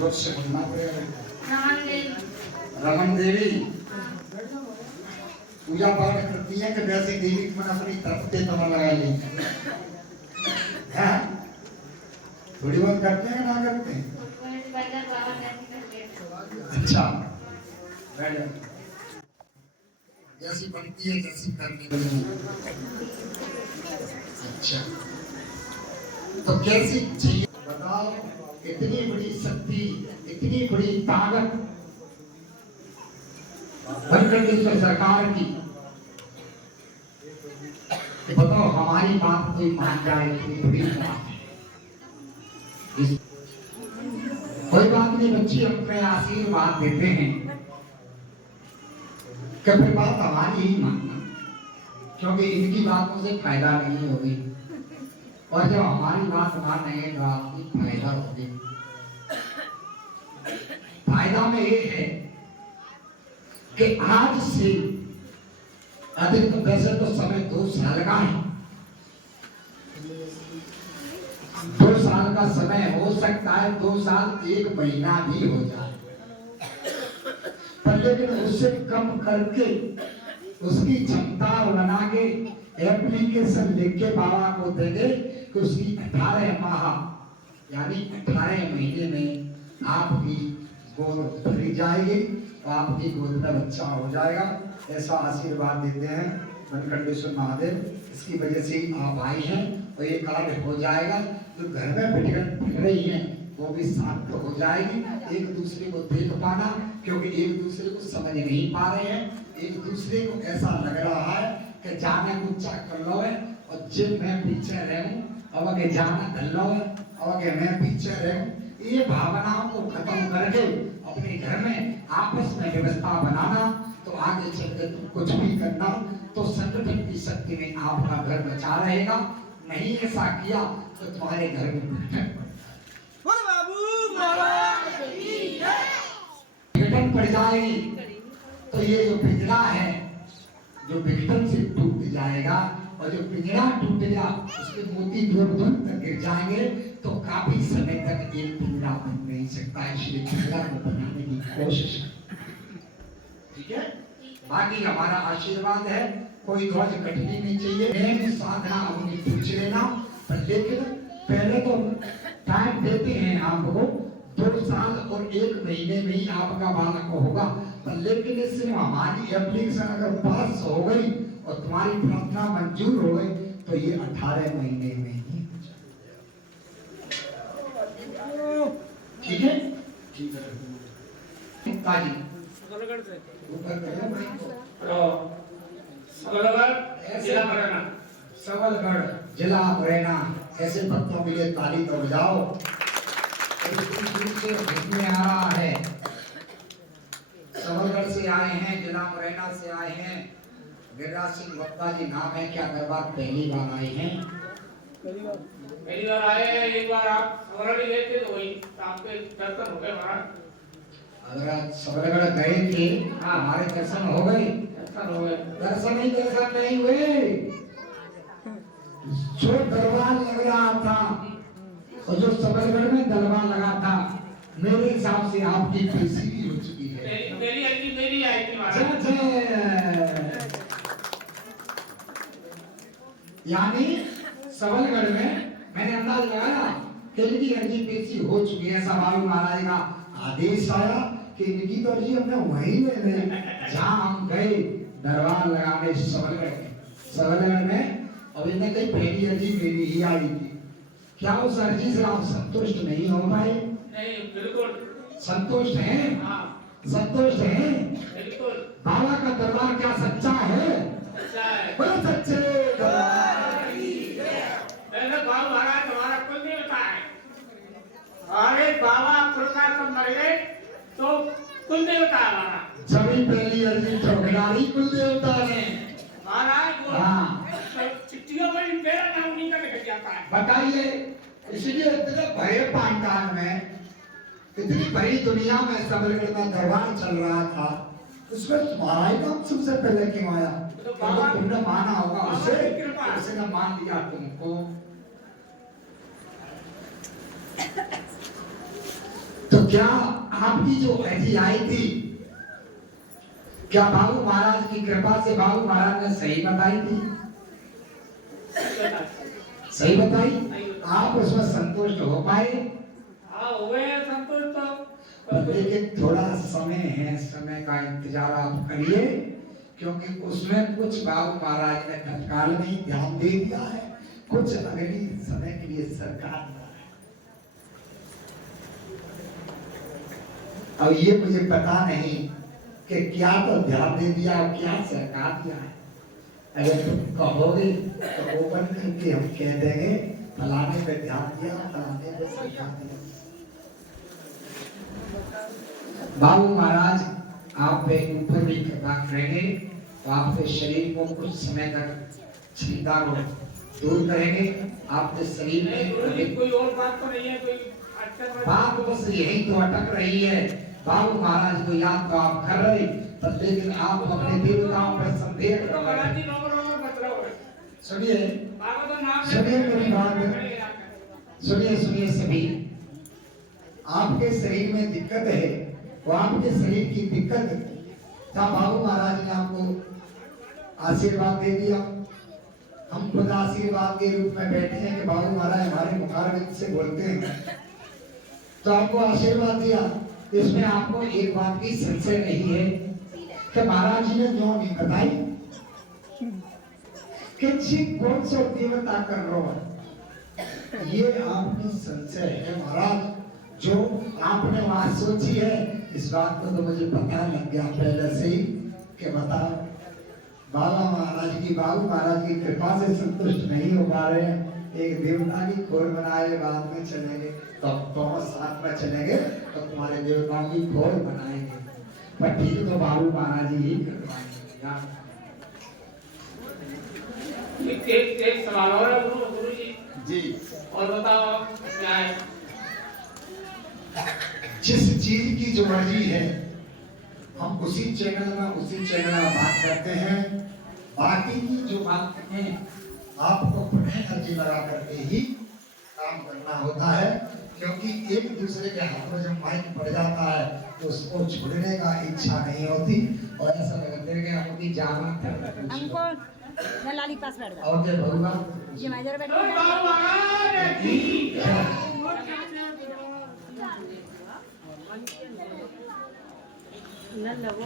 जोर से बोलना पड़ेगा। रमन देवी पूजा पाठ करती है कि वैसे देवी मन अपनी तरफ से तमा लगा ली है? थोड़ी बहुत करते हैं ना करते हैं? अच्छा बैठ जाओ। जैसी बनती है जैसी करनी है। अच्छा तो कैसी चाहिए बताओ? इतनी बड़ी शक्ति, इतनी बड़ी ताकत वेंकटेश्वर सरकार की, बताओ हमारी बात कोई मान जाए इतनी बड़ी बात है। कोई बात नहीं बच्ची, हम तुम्हें आशीर्वाद देते हैं कि फिर बात हमारी ही मानना, क्योंकि इनकी बातों से फायदा नहीं होगी और जब हमारी बात मानेंगे तो आपकी फायदा होगी। फायदा में ये है कि आज से अधिक वैसे तो समय 2 साल का है, 2 साल का समय हो सकता है, 2 साल 1 महीना भी हो जाए, पर लेकिन उससे कम करके उसकी क्षमता बना के एप्लीकेशन लिख के बाबा को देंगे कि उसकी 18 माह यानी 18 महीने में आपकी गोद भरी जाएगी और आपकी गोद में बच्चा हो जाएगा। ऐसा आशीर्वाद देते हैं वेंकटेश्वर महादेव। इसकी वजह से आप आई हैं और ये कार्य हो जाएगा। जो घर में बिगड़ रही है वो भी शांत हो जाएगी। एक दूसरे को देख पाना, क्योंकि एक दूसरे को समझ नहीं पा रहे हैं, एक दूसरे को ऐसा लग रहा है कि जाने ऊंचा कर लो है और जब मैं पीछे रहूं अब आगे जाना धल लो है और आगे मैं पीछे रहूं। ये भावनाओं को खत्म करके अपने घर में आपस में व्यवस्था बनाना, तो आगे चलकर तुम कुछ भी करना तो संगठन की शक्ति में आपका घर बचा रहेगा। नहीं ऐसा किया तो तुम्हारे घर में विघटन पड़ जाएगी। तो ये जो पिंजरा है जो विघटन से टूट जाएगा और जो पिंजरा टूट गया उसके मोती दूर दूर तक गिर जाएंगे, तो काफी समय तक एक पिंजरा बन नहीं सकता। इसलिए पिंजरा को बनाने की कोशिश, ठीक है? बाकी हमारा आशीर्वाद है, कोई ध्वज कटनी नहीं चाहिए। नेम साधना अपनी पूछ लेना, पर लेकिन पहले तो टाइम देते हैं आपको 2 साल और 1 महीने में ही आपका बालक होगा। पर लेकिन इसमें हमारी एप्लीकेशन अगर पास हो गई और तुम्हारी प्रार्थना मंजूर हो गई तो ये 18 महीने में ही, ठीक है? ठीक है ताजी ऊपर सबलगढ़ जिला मुरैना। ऐसे भक्तों के लिए ताली तो बजाओ। से में आ रहा है, सबलगढ़ से आए हैं, जिला मुरैना से आए हैं। गिरिराज सिंह गुप्ता जी नाम है। क्या दरबार पहली बार आए हैं? पहली बार आए हैं। एक बार आप सबलगढ़ गए थे तो वही आपके दर्शन हो गए महाराज। अगर आप सबलगढ़ गए थे हमारे दर्शन हो गए? दर्शन ही दर्शन नहीं हुए। जो दरबार लग रहा था और जो सबलगढ़ में दरबार लगा था, मेरे हिसाब से आपकी पेशी भी हो चुकी है। मेरी आई थी महाराज। यानी सबलगढ़ में मैंने अंदाज लगाया कि इनकी अर्जी पेशी हो चुकी है। ऐसा बाबू महाराज का आदेश आया कि इनकी तो अर्जी हमने वहीं में जहाँ हम गए दरबार लगाने सबलगढ़ में। अब इन्हें कहीं पहली अर्जी मेरी ही आई थी। क्या उस अर्जी से आप संतुष्ट नहीं हो पाए? नहीं, बिल्कुल संतुष्ट हैं? संतुष्ट हैं? बिल्कुल। बाबा का दरबार क्या सच्चा है? सच्चा है। बड़े सच्चे दरबार की जय। बाबा महाराज तुम्हारा कुल देवता है। अरे बाबा कृपा को मर गए तो कुल देवता हमारा। जमी पहली अर्जी चौकीदारी कुल देवता ने महाराज वो चिट्ठियों में मेरा नाम नहीं लिखा जाता है। बताइए, इसलिए इतने बड़े पांडाल में, इतनी बड़ी दुनिया में सबलगढ़ में दरबार चल रहा था, उसमें तुम्हारा ही नाम सबसे पहले क्यों आया? तो तुमने माना होगा उसे, उसने मान लिया तुमको। तो क्या आपकी जो अर्जी आई थी, क्या बाबू महाराज की कृपा से बाबू महाराज ने सही बताई थी? सही बताई? आप उसमें संतुष्ट हो पाए? हाँ हुए संतुष्ट तो। लेकिन थोड़ा समय है, समय का इंतजार आप करिए, क्योंकि उसमें कुछ बाबू महाराज ने तत्काल में ही ध्यान दे दिया है, कुछ अगली समय के लिए सरकार है। अब ये मुझे पता नहीं कि क्या तो ध्यान दे दिया और क्या सरकार दिया है। अगर तुम कहोगे तो ओपन करके हम कह देंगे फलाने पे ध्यान दिया, फलाने पे सरकार दिया। बाबू महाराज आप पे ऊपर भी कृपा करेंगे, तो आपके शरीर को कुछ समय तक चिंता को दूर करेंगे। आपके शरीर में कोई और बात तो नहीं है, कोई बात बस यही तो अटक रही है। बाबू महाराज को याद तो आप कर रहे, पर लेकिन आप अपने देवताओं पर संदेह कर रहे। सुनिए सुनिए मेरी बात, सुनिए सुनिए सभी। आपके शरीर में दिक्कत है, वो आपके शरीर की दिक्कत था। बाबू महाराज ने आपको आशीर्वाद दे दिया। हम खुद आशीर्वाद के रूप में बैठे हैं कि बाबू महाराज हमारे मुखारविंद से बोलते हैं, तो आपको आशीर्वाद दिया। इसमें आपको एक बात की संशय नहीं है कि महाराज जी ने क्यों नहीं बताई कि कौन सा देवता कर रहा है। ये आपकी संशय है महाराज, जो आपने वहां सोची है। इस बात को तो मुझे पता लग गया पहले से ही कि बता बाबा महाराज की, बाबू महाराज की कृपा से संतुष्ट नहीं हो पा रहे हैं। एक देवता की खोर बनाए, बाद में चलेंगे तो दोनों साथ में चलेंगे तो तुम्हारे देवताओं की खोर बनाएंगे। पर ठीक है, तो बाबू महाराज ही करवाएंगे। एक सवाल और है गुरु जी, और बताओ क्या है? जिस चीज की जो मर्जी है हम उसी चैनल में बात करते हैं। बाकी की जो बात है आपको अपने एनर्जी लगा करके ही काम करना होता है, क्योंकि एक दूसरे के हाथ में जब माइक पड़ जाता है तो उसको छोड़ने का इच्छा नहीं होती, और ऐसा लगता है कि हमकी जान हमको मैं लाली पास बैठ गया और के भगवान ये मैं जरा बैठ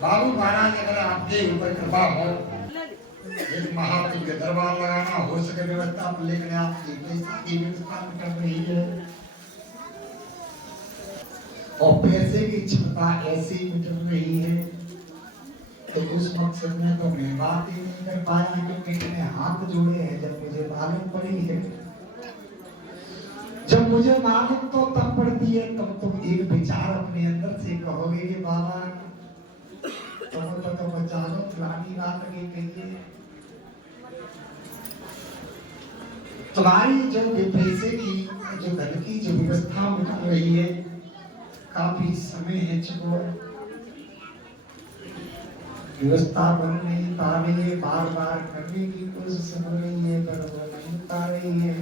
बाबू महाराज अगर आपके ऊपर कृपा हो, एक महादेव के दरबार लगाना हो सके व्यवस्था, लेकिन आप की व्यवस्था कर रही है और पैसे की क्षमता ऐसी मिट रही है, तो उस मकसद में तो मैं बात ही नहीं कर पाया, क्योंकि मैंने हाथ जोड़े हैं। जब मुझे मालूम पड़ी है, जब मुझे मालूम तो तब पड़ती है, तब तुम एक विचार अपने अंदर से कहोगे कि बाबा तो बचा लो, फलानी बात की कहिए। तुम्हारी जो पैसे की, जो धन की जो व्यवस्था मिल रही है, काफी समय है चुको, व्यवस्था बन नहीं पा रही है, बार बार करने की कोशिश हो रही है, पर वो नहीं पा रही है।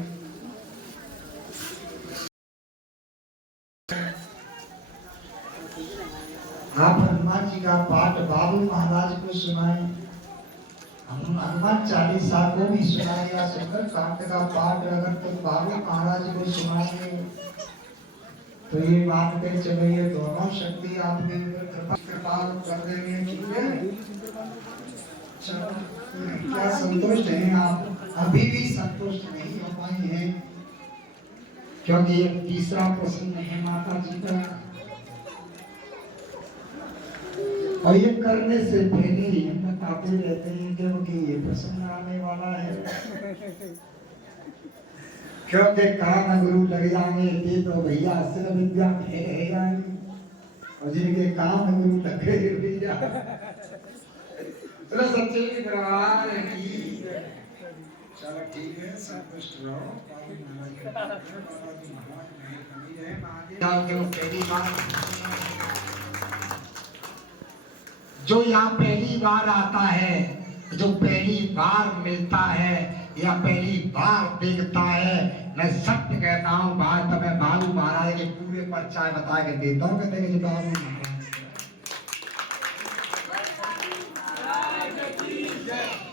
आप हनुमान जी का पाठ बाबू महाराज को सुनाएं, हम हनुमान चालीसा को भी सुनाएं, या सुंदर कांड का पाठ अगर तुम बाबू महाराज को सुनाएंगे तो ये बात पे चले, ये दोनों शक्ति आपके कृपा कर देंगे। ठीक है, क्या संतुष्ट हैं आप? अभी भी संतुष्ट नहीं हो पाए हैं, क्योंकि ये तीसरा प्रश्न है माता जी का, और ये करने से पहले ही हम बताते रहते हैं क्योंकि ये प्रसंग आने वाला है। क्योंकि काम गुरु लग जाएंगे तो भैया सिर्फ विद्या रह जाएंगे, और जिनके काम गुरु लग गए भैया तो सच्चे की दरबार की। चलो ठीक है, संतुष्ट रहो। पहली बार जो यहाँ पहली बार आता है, जो पहली बार मिलता है, या पहली बार देखता है। मैं सत्य कहता हूँ, बात तो मैं बाबू महाराज के पूरे परिचय बता के देता हूँ। कहते हैं कि बाबू महाराज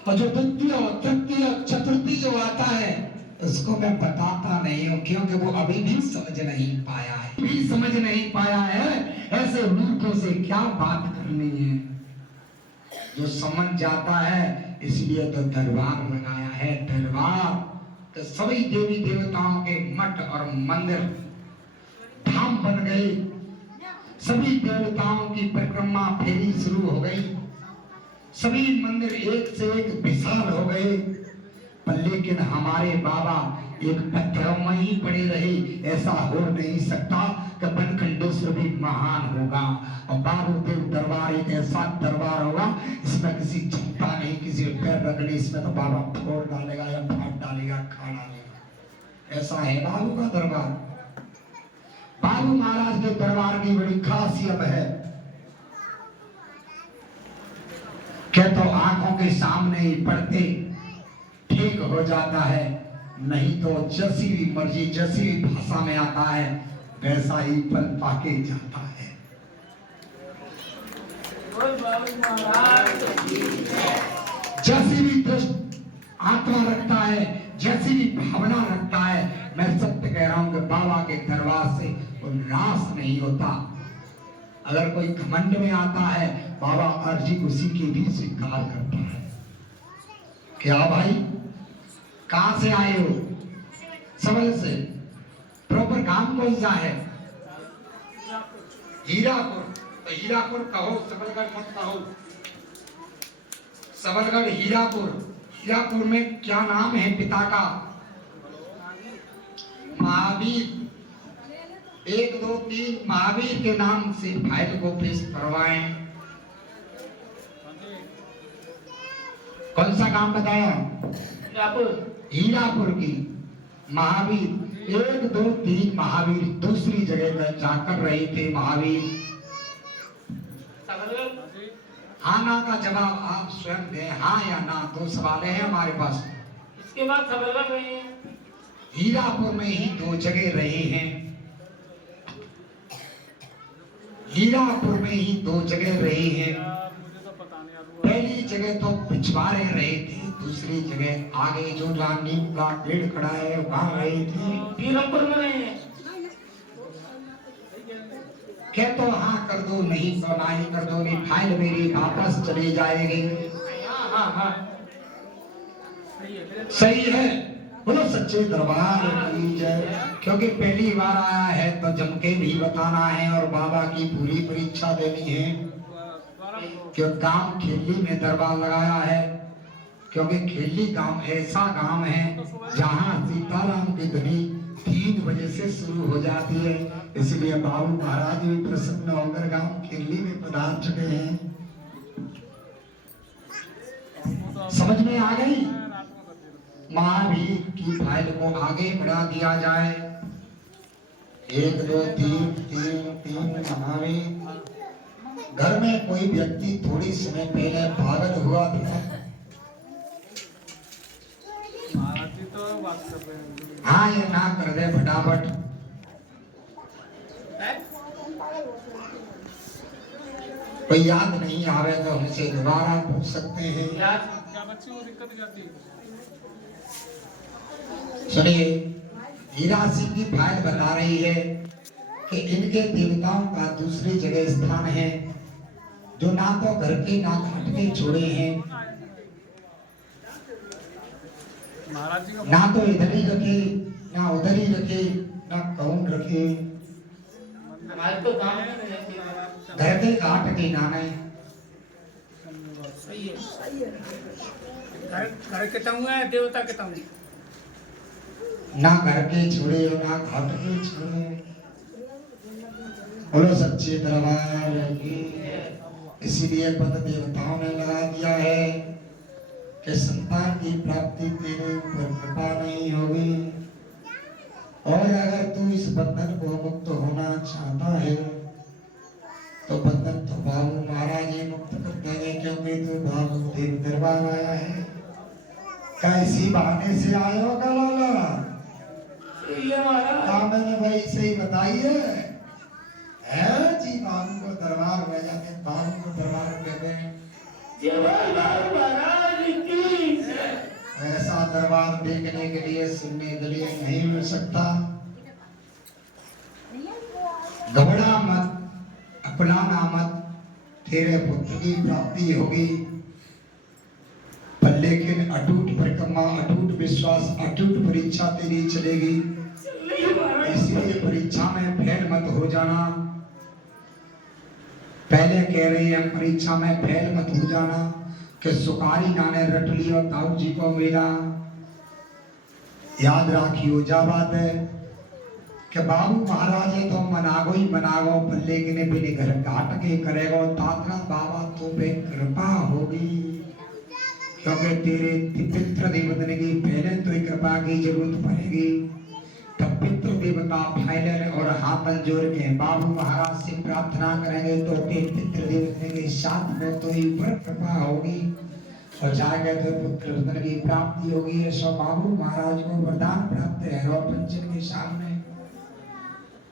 और जो द्वितीय तृतीय चतुर्थी जो आता है उसको मैं बताता नहीं हूँ, क्योंकि वो अभी भी समझ नहीं पाया है, भी समझ नहीं पाया है। ऐसे मूर्खों से क्या बात करनी है। जो समझ जाता है, इसलिए तो दरबार लगाया है। दरबार तो सभी देवी देवताओं के मठ और मंदिर धाम बन गए। सभी देवताओं की परिक्रमा फेरी शुरू हो गई। सभी मंदिर एक से एक विशाल हो गए। पर लेकिन हमारे बाबा एक पत्थरों में ही पड़े रहे। ऐसा हो नहीं सकता कि बनखंडेश्वर भी महान होगा और बाबू देव दरबार एक ऐसा दरबार होगा, इसमें किसी चिंता नहीं, किसी पैर रखने, इसमें तो बाबा फोड़ डालेगा या फाड़ डालेगा, खा डालेगा। ऐसा है बाबू का दरबार। बाबू महाराज के दरबार की बड़ी खासियत है क्या तो आंखों के सामने ही पड़ते ठीक हो जाता है, नहीं तो जैसी भी मर्जी जैसी भी भाषा में आता है वैसा ही फल पाके जाता है। जैसी भी दृष्टि आत्मा रखता है, जैसी भी भावना रखता है, मैं सत्य कह रहा हूं कि बाबा के दरबार से वो नाश नहीं होता। अगर कोई घमंड में आता है, बाबा अर्जी उसी की भी स्वीकार करता है। क्या भाई कहां से आए हो? सबल से। प्रॉपर काम कौन सा है? हीरापुर। तो हीरापुर कहो, सबलगढ़ मत कहो। सबलगढ़ हीरापुर। हीरापुर में क्या नाम है पिता का? महावीर। 1 2 3 महावीर के नाम से फाइल को पेश करवाएं। कौन सा काम बताया? हीरापुर की महावीर। 1 2 3 महावीर दूसरी जगह पर जाकर रहे थे महावीर। हाँ ना का जवाब आप स्वयं दें, हाँ या ना। 2 सवाल हैं हमारे पास। इसके बाद सबलगढ़ में है। हीरापुर में ही 2 जगह रहे हैं। हीरापुर में ही 2 जगह रहे हैं। पहली जगह तो पिछवाड़े रहे थे, दूसरी जगह आगे जो नीम का पेड़ खड़ा है वहां रहे थे। हीरापुर में रहे हैं। क्या तो हाँ कर दो, नहीं तो नहीं कर दो, नहीं फाइल मेरी वापस चली जाएगी। हाँ सही है। बोलो सच्चे दरबार की जय। क्योंकि पहली बार आया है तो जम के भी बताना है और बाबा की पूरी परीक्षा देनी है। क्यों गांव खेली में दरबार लगाया है, क्योंकि खेली गांव ऐसा गांव है जहां सीताराम की ध्वनि 3 बजे से शुरू हो जाती है। इसलिए बाबू महाराज भी प्रसन्न होकर गांव खेली में पधार चुके हैं। समझ में आ गई? महावीर की फाइल को आगे बढ़ा दिया जाए। 1 2 3 महावीर। घर में कोई व्यक्ति थोड़ी समय पहले भागत हुआ था। हाँ ये ना कर दे फटाफट। कोई याद नहीं आवे तो हमसे दोबारा पूछ सकते हैं। सुनिए, हीरा सिंह की फाइल बता रही है कि इनके देवताओं का दूसरी जगह स्थान है, जो ना तो घर के ना घाट के छोड़े हैं, ना तो इधर ही रखे ना उधर ही रखे, ना कौन रखे। हमारे तो गाँव में घर के घाट के नाने सही है। घर के ताऊ है, देवता के ताऊ। ना घर के छोड़े और ना घाट के छोड़े। बोलो सच्चे दरबार की। इसीलिए पद देवताओं ने लगा दिया है कि संतान की प्राप्ति तेरे ऊपर कृपा नहीं होगी, और अगर तू इस बंधन को मुक्त होना चाहता है तो बंधन तो बाबू महाराज ही मुक्त कर देंगे, क्योंकि तू बाबू देव दरबार आया है। कैसी बहाने से आए हो गलाला? ये महाराज हाँ मैंने वही सही बताई है जी। बाबू को दरबार में जाते, बाबू को दरबार में कहते हैं जवाहरलाल महाराज की ऐसा दरबार देखने के लिए सुनने के लिए नहीं मिल सकता। घबरा मत, अपनाना मत, तेरे पुत्र की प्राप्ति होगी। पर लेकिन अटूट परिक्रमा, अटूट विश्वास, अटूट परीक्षा तेरी चलेगी। इसलिए परीक्षा में फेल मत हो जाना। पहले कह रही है परीक्षा में फेल मत हो जाना कि सुकारी गाने रट लियो ताऊ जी को मिला। याद राखियो जा बात है कि बाबू महाराज है तो मनागो ही मनागो, पर लेकिन बिने घर काट के करेगो तातना बाबा तो बे कृपा होगी। क्योंकि तेरे पितृ देवता की पहले तो कृपा की जरूरत पड़ेगी। तब पितृ देवता फैलन और हाथ जोड़ के बाबू महाराज से प्रार्थना करेंगे तो पितृ देवता के साथ में तो ऊपर कृपा होगी और जाएगा तो पुत्र रत्न की प्राप्ति होगी। ऐसा बाबू महाराज को वरदान प्राप्त है और पंचम के सामने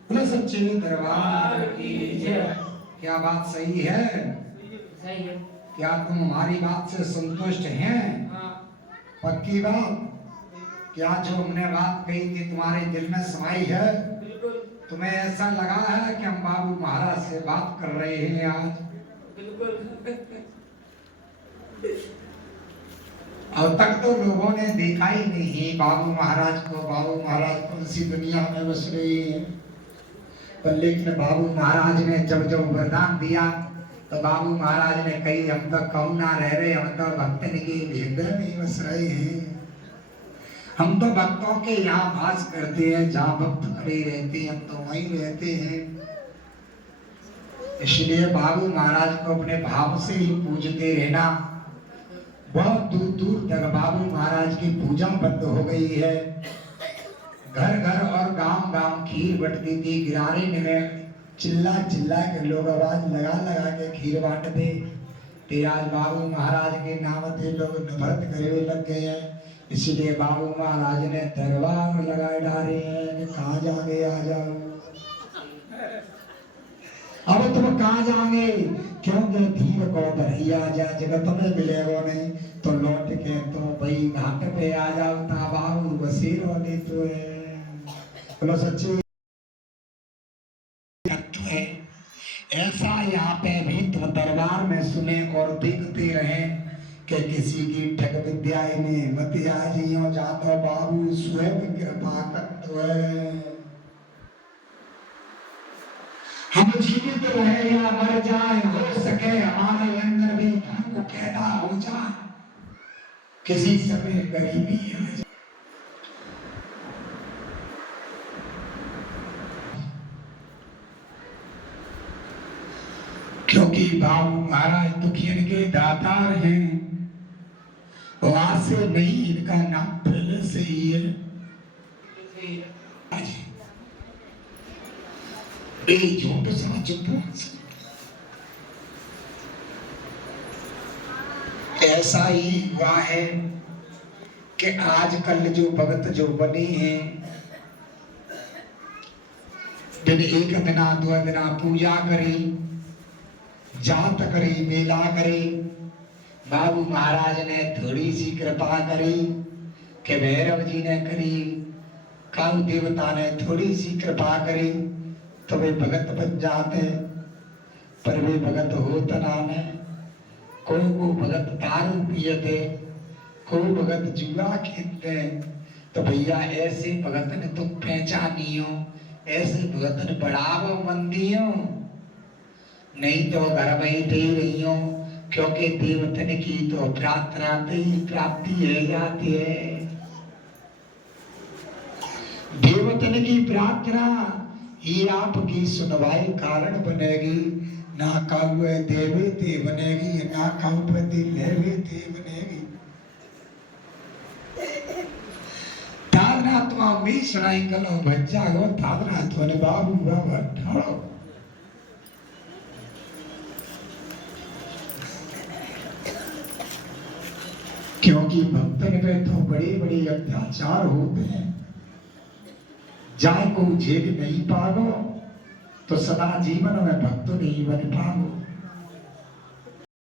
बोले सच्चे दरबार की जय। क्या बात सही है? सही है। क्या तुम हमारी बात से संतुष्ट हैं? पक्की बात? क्या जो हमने बात कही थी तुम्हारे दिल में समाई है? तुम्हें ऐसा लगा है कि हम बाबू महाराज से बात कर रहे हैं आज? अब तक तो लोगों ने देखा ही नहीं बाबू महाराज को। बाबू महाराज कौन सी दुनिया में बस रही है। पर लेकिन बाबू महाराज ने जब जब वरदान दिया तो बाबू महाराज ने कही हम तो कौन ना रह रहे, हम तो भक्तन के हृदय में बस रहे हैं। हम तो भक्तों के यहाँ वास करते हैं, जहाँ भक्त खड़े रहते हैं हम तो वहीं रहते हैं। इसलिए बाबू महाराज को अपने भाव से ही पूजते रहना। बहुत दूर दूर तक बाबू महाराज की पूजा बंद हो गई है। घर घर और गांव गांव खीर बंटती थी। गिरारे में चिल्ला चिल्ला के लोग आवाज लगा लगा के खीर बांटते थे। आज बाबू महाराज के नाम से लोग नफरत करे लग गए हैं। इसलिए बाबू महाराज ने दरबार लगाए डाले हैं। कहाँ जाओगे? आ जाओ। अब तुम कहाँ जाओगे? क्योंकि धीर को भैया जा जगत में मिलेगा नहीं तो लौट के तुम भाई घाट पे आ जाओ। ता बाबू बसीर वाले तो है। बोलो सच्ची है। ऐसा यहाँ पे भी तुम दरबार में सुने और देखते रहे कि किसी की ठग विद्या में मत आजियो जातो बाबू स्वयं कृपा करतो है। हम जीवित रहे या मर जाए, हो सके हमारे अंदर भी धर्म पैदा हो जाए, किसी समय गरीबी आ जाए। क्योंकि बाबू महाराज दुखियन के दातार हैं। वहां से नहीं, इनका नाम पहले से ही है। झूठ ऐसा ही हुआ है कि आजकल जो भगत जो बने हैं, दिन एक दिना दो दिना पूजा करें, जात करे, मेला करे। बाबू महाराज ने थोड़ी सी कृपा करी कि भैरव जी ने करी, काल देवता ने थोड़ी सी कृपा करी तो वे भगत बन जाते। पर वे भगत होता ना है। कोई को भगत दारू पियते, कोई भगत जुआ खेलते। तो भैया ऐसे भगत ने तुम पहचानियो, ऐसे भगत ने बढ़ावो मंदियो, नहीं तो घर बैठे रही हो। क्योंकि देवतन की तो प्रार्थना ही प्राप्ति है जाती है। देवतन की प्रार्थना ही आपकी सुनवाई कारण बनेगी। ना काहुए देवे ते बनेगी, ना काहुपति लेवे ते बनेगी। तादना तुम अम्मी सुनाई कलो बच्चा गो, तादना तुमने बाबू बाबा ठाड़ो। क्यों क्योंकि भक्तन पे तो बड़े बड़े अत्याचार होते हैं। जाय को झेल नहीं पागो तो सदा जीवन में भक्त नहीं बन पागो।